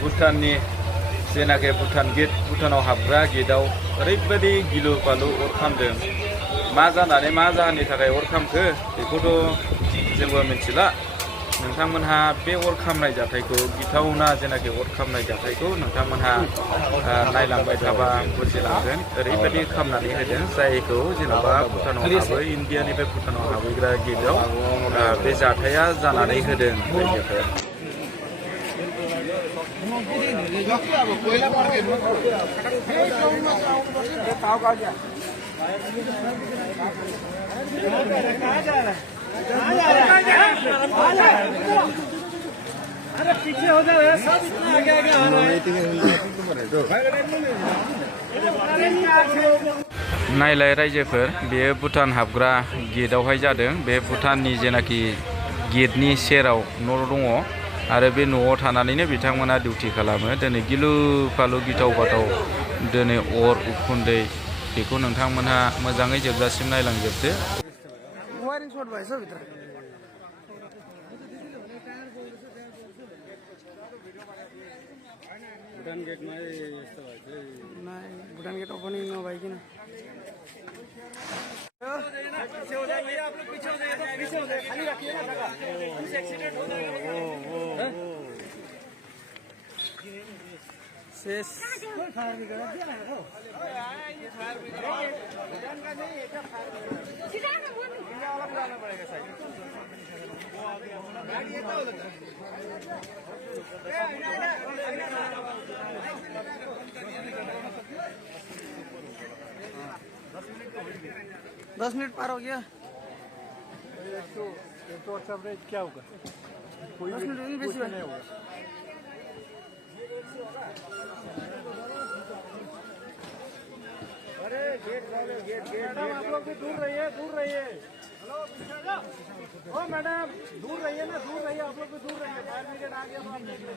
भुटाननि जेनाखि भुटान गेट भुटानाव हाबग्रा गेटआव ओरैबायदि गिलु बालु अर खामदों मा जानानै मा जाहोननि थाखाय अर खामखो बेखौथ' जोंबो मिथिला नोंथांमोनहा बे अर खामनाय जाथायखौ गिथावना जेनाखि अर खामनाय जाथायखौ नोंथांमोनहा नायलांबाय थाबा बुजिलांगोन ओरैबायदि खामनानै होदों जायखौ जेनेबा भुटानाव हाबो इन्डियानिफ्राय भुटानाव हाबहैग्रा गेटआव बे जाथाया जानानै होदों रायजोफोर अरे पीछे हो जाए सब इतना आगे आगे आ रहा है नायलाय रायजोफोर बेयो भुटान हाबग्रा गेटआवहाय जादों बे भुटाननि जेनाखि गेटनि सेराव न' दङ आरो बे न'आव थानानैनो बिथांमोना डिउटि खालामो दिनै गिलु फालु गिथाव बाथाव दिनै अर उखुन्दै बेखौ नोंथांमोनहा मोजाङै जोबजासिम नायलांजोबदो भुटान गेट में भुटान गेट ओपनिंग हो भाई की ना पीछे हो जाइए आप लोग पीछे हो जाइए पीछे हो जाइए खाली रखिए ना जगह कुछ एक्सीडेंट हो जाएगा शेष कोई फायर ब्रिगेड दिया है वो ये फायर ब्रिगेड भुटान का नहीं है क्या फायर ब्रिगेड इंडिया वाला बुलाना पड़ेगा साइड वो आ गया गाड़ी ये तो 10 मिनट पार हो गया तो अच्छा ब्रेक क्या होगा 10 मिनट नहीं बेसी नहीं होगा अरे गेट मैडम आप लोग भी दूर रहिए हेलो ओ मैडम दूर रहिए ना दूर रहिए आप लोग भी दूर रहिए फायर ब्रिगेड आ गया तो आप देख लो